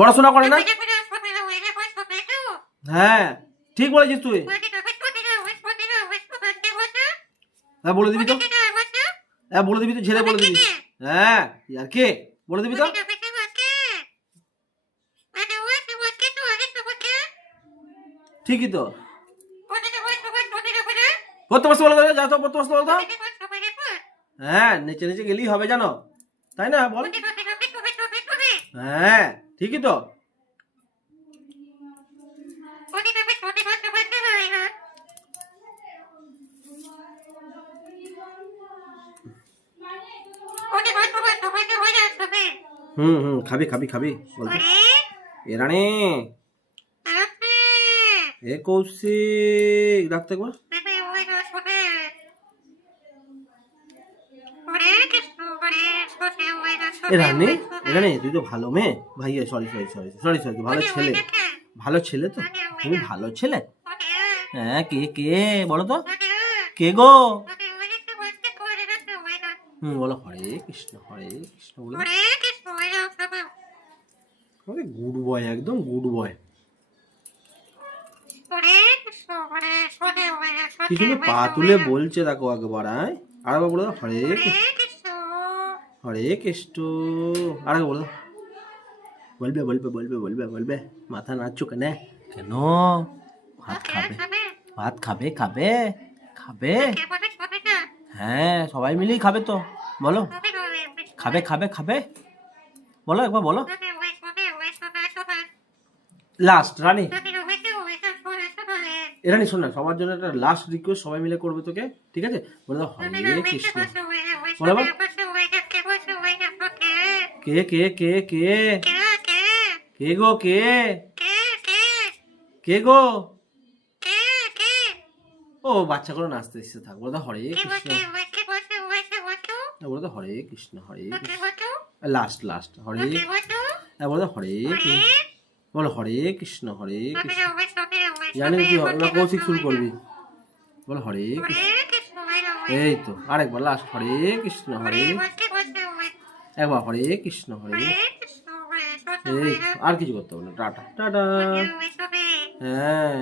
পড়াশোনা করে না? হ্যাঁ ঠিক বলেছিস তুই। হ্যাঁ বলে দিবি তো। হ্যাঁ বলে দিবি তো ছেলে বলে দিবি। হ্যাঁ আর কে? বলে দিবি তো। ঠিকই তো। পড়তে বসতে বলে যা তো পড়তে বসতে বলো হ্যাঁ নেচে নেচে গেলেই হবে জানো। তাই না, বল। হ্যাঁ ঠিকই তো। হুম হুম, খাবি খাবি খাবি এ রানী। এ কৌশিক ডাকতে একবার। রানী। এ রানী তুই তো ভালো মেয়ে। ভাইয়া sorry sorry sorry sorry sorry ভালো ছেলে। ভালো ছেলে তো? তুমি ভালো ছেলে? হ্যাঁ কে কে? বলো তো। কে গো? হুম বলো হরে কৃষ্ণ হরে কৃষ্ণ বলো। গুড বয় একদম গুড বয়। কি সুন্দর পা তুলে বলছে দেখো একবার আয়। আর বলে হরে কৃষ্ণ। হরে কৃষ্ণ আর বলে বলবে বলবে বলবে বলবে বলবে মাথা নাচছো কেন কেন ভাত খাবে ভাত খাবে খাবে খাবে হ্যাঁ সবাই মিলেই খাবে তো বলো খাবে খাবে খাবে বলো একবার বলো লাস্ট রানী এ রানী শোন না সবার জন্য একটা লাস্ট রিকোয়েস্ট সবাই মিলে করবে তোকে ঠিক আছে বলে দাও হরে কৃষ্ণ বলো বলো। কে কে কে কে? কে গো, কে? কে গো? ও, বাচ্চাগুলো নাচতে এসে থাক দাও হরে কৃষ্ণ। বলে দাও হরে কৃষ্ণ, হরে লাস্ট লাস্ট হরে হ্যাঁ বলে হরে বলো, হরে কৃষ্ণ হরে কৃষ্ণ। জানি এবার কৌশিক শুরু করবি। বল, হরে কৃষ্ণ। এই তো, আরেকবার লাস্ট হরে কৃষ্ণ, হরে একবার হরে। কৃষ্ণ হরে আর কিছু করতে হবে না। Tata tata. হ্যাঁ।